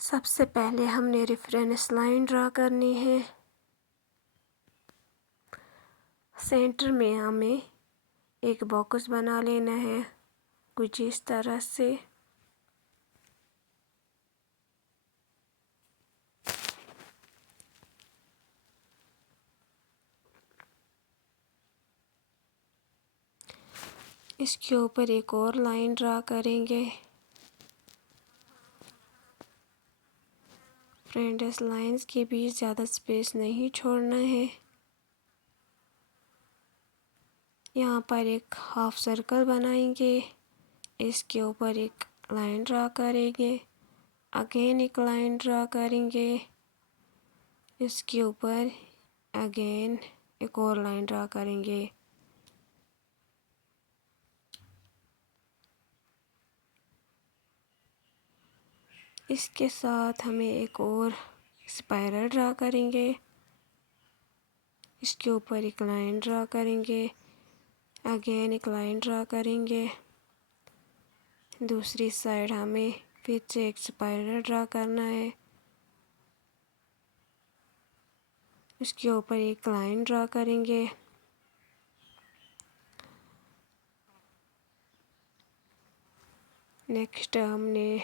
सबसे पहले हमने रेफरेंस लाइन ड्रा करनी है। सेंटर में हमें एक बॉक्स बना लेना है कुछ इस तरह से। इसके ऊपर एक और लाइन ड्रा करेंगे। फ्रेंड्स, लाइंस के बीच ज़्यादा स्पेस नहीं छोड़ना है। यहाँ पर एक हाफ सर्कल बनाएंगे। इसके ऊपर एक लाइन ड्रा करेंगे। अगेन एक लाइन ड्रा करेंगे। इसके ऊपर अगेन एक और लाइन ड्रा करेंगे। इसके साथ हमें एक और स्पाइरल ड्रा करेंगे। इसके ऊपर एक लाइन ड्रा करेंगे। अगेन एक लाइन ड्रा करेंगे। दूसरी साइड हमें फिर से एक स्पाइरल ड्रा करना है। इसके ऊपर एक लाइन ड्रा करेंगे। नेक्स्ट हमने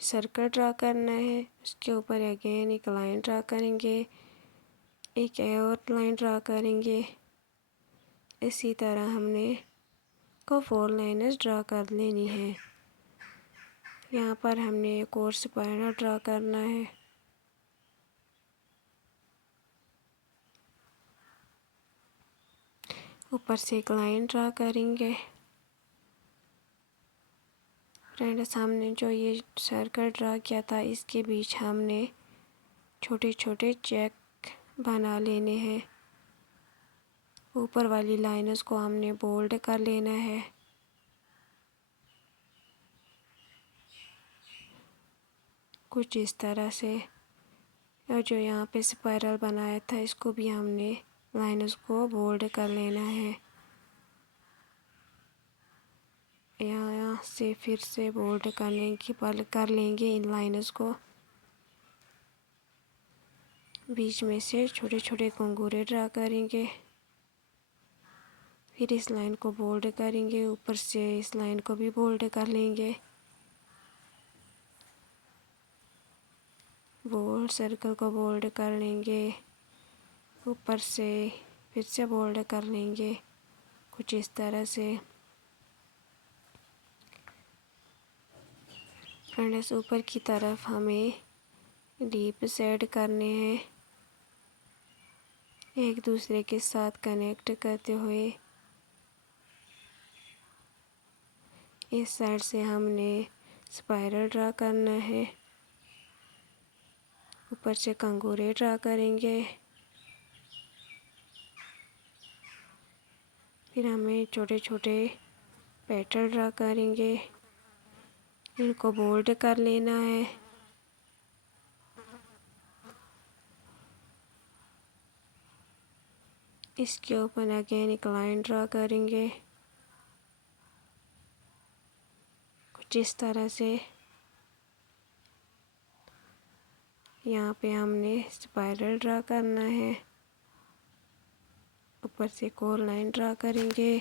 सर्कल ड्रा करना है। उसके ऊपर अगेन एक लाइन ड्रा करेंगे। एक और लाइन ड्रा करेंगे। इसी तरह हमने को 4 लाइन्स ड्रा कर लेनी है। यहाँ पर हमने एक और स्पाइरल ड्रा करना है। ऊपर से एक लाइन ड्रा करेंगे। फ्रेंड्स, हमने जो ये सर्कल ड्रा किया था इसके बीच हमने छोटे छोटे चेक बना लेने हैं। ऊपर वाली लाइन्स को हमने बोल्ड कर लेना है। कुछ इस तरह से। और जो यहाँ पे स्पाइरल बनाया था इसको भी हमने लाइन्स को बोल्ड कर लेना है। यहाँ से फिर से बोल्ड कर लेंगे इन लाइन्स को। बीच में से छोटे छोटे कंगूरे ड्रा करेंगे। फिर इस लाइन को बोल्ड करेंगे। ऊपर से इस लाइन को भी बोल्ड कर लेंगे। बोल्ड सर्कल को बोल्ड कर लेंगे। ऊपर से फिर से बोल्ड कर लेंगे कुछ इस तरह से। फ्रेंड्स, ऊपर की तरफ हमें डीप सेट करने हैं एक दूसरे के साथ कनेक्ट करते हुए। इस साइड से हमने स्पाइरल ड्रा करना है। ऊपर से कंगूरे ड्रा करेंगे। फिर हमें छोटे छोटे पेटल ड्रा करेंगे। इनको बोल्ड कर लेना है। इसके ऊपर अगेन एक लाइन ड्रा करेंगे कुछ इस तरह से। यहाँ पे हमने स्पाइरल ड्रा करना है। ऊपर से एक और लाइन ड्रा करेंगे।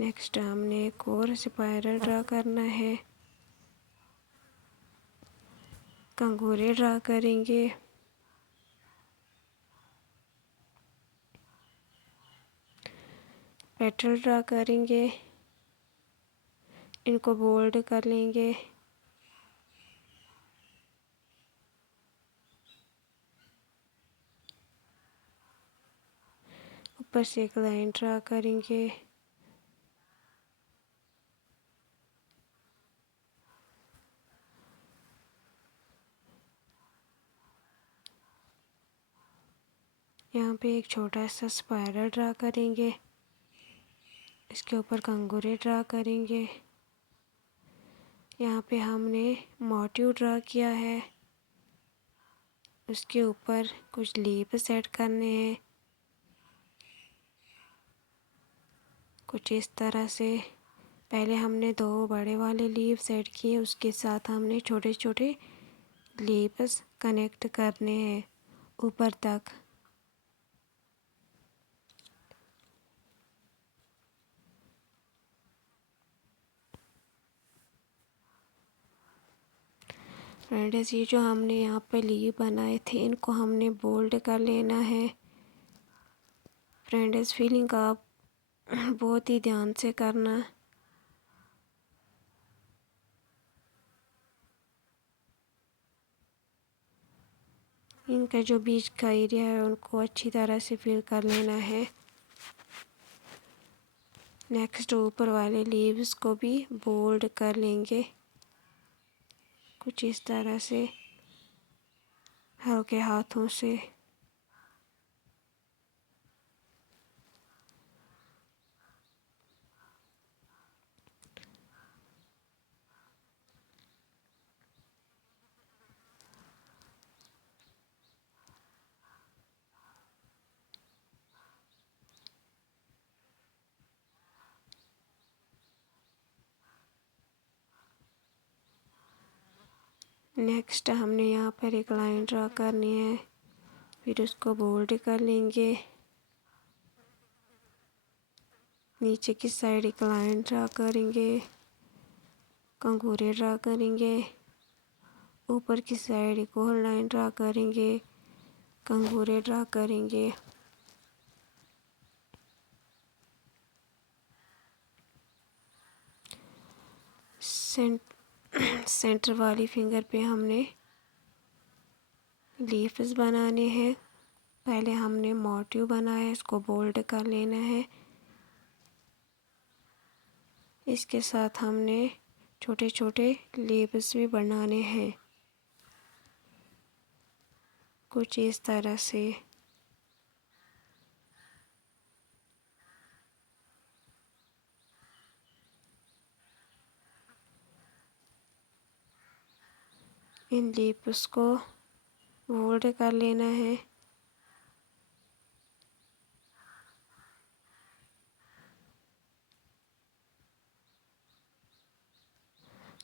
नेक्स्ट हमने एक और स्पाइरल ड्रा करना है। कंगूरे ड्रा करेंगे। पेटल ड्रा करेंगे। इनको बोल्ड कर लेंगे। ऊपर से एक लाइन ड्रा करेंगे। यहाँ पे एक छोटा सा स्पाइरल ड्रा करेंगे। इसके ऊपर कंगूरे ड्रा करेंगे। यहाँ पे हमने मोटिव ड्रा किया है। उसके ऊपर कुछ लीफ सेट करने हैं कुछ इस तरह से। पहले हमने 2 बड़े वाले लीफ सेट किए। उसके साथ हमने छोटे छोटे लीव्स कनेक्ट करने हैं ऊपर तक। फ्रेंड्स, ये जो हमने यहाँ पे लीव बनाए थे इनको हमने बोल्ड कर लेना है। फ्रेंड्स, फीलिंग आप बहुत ही ध्यान से करना। इनका जो बीच का एरिया है उनको अच्छी तरह से फिल कर लेना है। नेक्स्ट ऊपर वाले लीव्स को भी बोल्ड कर लेंगे कुछ इस तरह से हल्के हाथों से। नेक्स्ट हमने यहाँ पर एक लाइन ड्रा करनी है, फिर उसको बोल्ड कर लेंगे। नीचे की साइड एक लाइन ड्रा करेंगे, कंघूरे ड्रा करेंगे। ऊपर की साइड एक और लाइन ड्रा करेंगे, कंघूरे ड्रा करेंगे। सेंटर वाली फिंगर पे हमने लीव्स बनाने हैं। पहले हमने मोटिव बनाया, इसको बोल्ड कर लेना है। इसके साथ हमने छोटे छोटे लीव्स भी बनाने हैं कुछ इस तरह से। इन लीव्स को फोल्ड कर लेना है।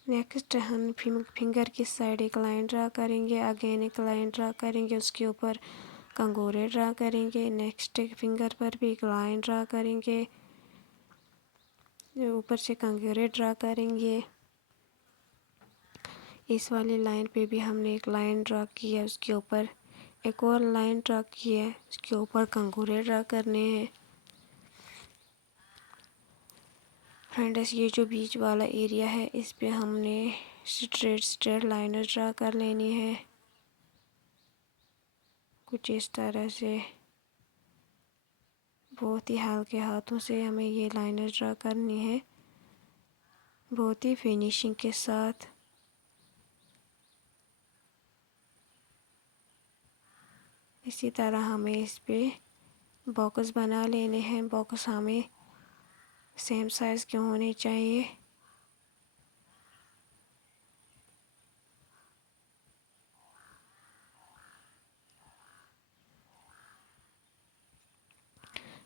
नेक्स्ट हम फिंगर की साइड एक लाइन ड्रा करेंगे, अगेन एक लाइन ड्रा करेंगे, उसके ऊपर कंघोरे ड्रा करेंगे। नेक्स्ट फिंगर पर भी एक लाइन ड्रा करेंगे, ऊपर से कंघोरे ड्रा करेंगे। इस वाली लाइन पे भी हमने एक लाइन ड्रा की है, उसके ऊपर एक और लाइन ड्रा की है, उसके ऊपर कंघोरे ड्रा करने हैं। फ्रेंड्स, ये जो बीच वाला एरिया है इस पे हमने स्ट्रेट लाइनर ड्रा कर लेनी है कुछ इस तरह से। बहुत ही हल्के हाथों से हमें ये लाइनर ड्रा करनी है, बहुत ही फिनिशिंग के साथ। इसी तरह हमें इस पे बॉक्स बना लेने हैं। बॉक्स हमें सेम साइज़ के होने चाहिए।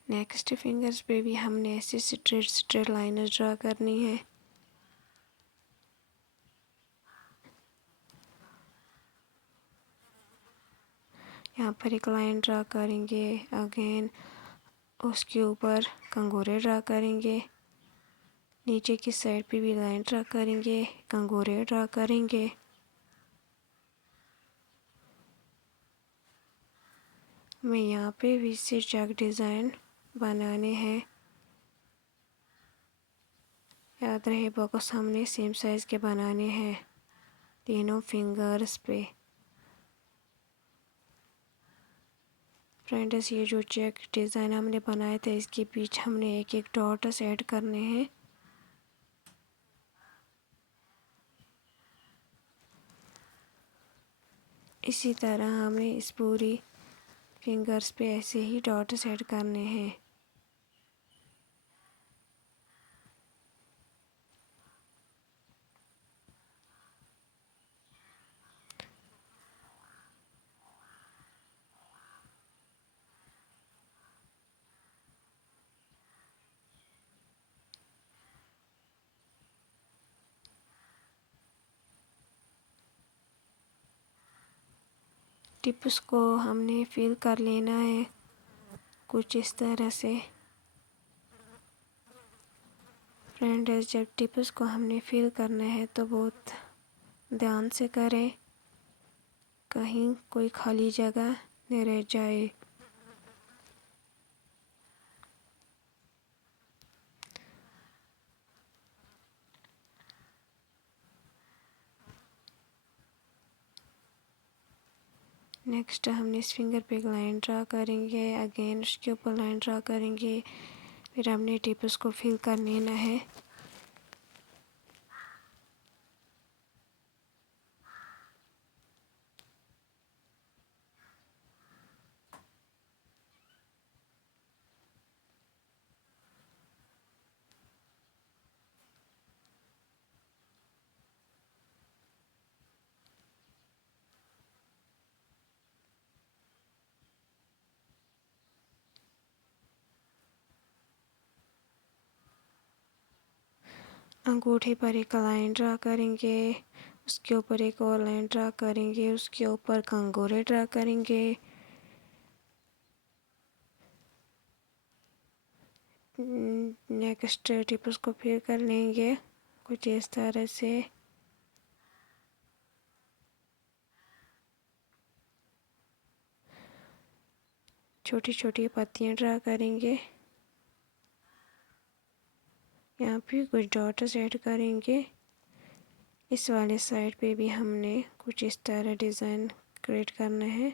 नेक्स्ट फिंगर्स पे भी हमने ऐसे स्ट्रेट लाइनर ड्रा करनी है। यहाँ पर एक लाइन ड्रा करेंगे, अगेन उसके ऊपर कंघोरे ड्रा करेंगे। नीचे की साइड पे भी लाइन ड्रा करेंगे, कंघोरे ड्रा करेंगे। हमें यहाँ पे भी से चेक डिज़ाइन बनाने हैं। याद रहे बॉक्स हमने सेम साइज़ के बनाने हैं तीनों फिंगर्स पे। फ्रेंड्स, ये जो चेक डिज़ाइन हमने बनाए थे इसके बीच हमने एक एक डॉट्स ऐड करने हैं। इसी तरह हमें इस पूरी फिंगर्स पे ऐसे ही डॉट्स ऐड करने हैं। टिप्स को हमने फिल कर लेना है कुछ इस तरह से। फ्रेंड्स, जब टिप्स को हमने फिल करना है तो बहुत ध्यान से करें, कहीं कोई खाली जगह न रह जाए। नेक्स्ट हमने इस फिंगर पे एक लाइन ड्रा करेंगे, अगेन उसके ऊपर लाइन ड्रा करेंगे, फिर हमने टिप्स को फिल कर लेना है। अंगूठे पर एक लाइन ड्रा करेंगे, उसके ऊपर एक और लाइन ड्रा करेंगे, उसके ऊपर कंगोरे ड्रा करेंगे। नेक्स्ट टिप्स को फिर कर लेंगे कुछ इस तरह से। छोटी छोटी पत्तियां ड्रा करेंगे, यहाँ पे कुछ डॉट्स ऐड करेंगे। इस वाले साइड पे भी हमने कुछ इस तरह डिज़ाइन क्रिएट करना है।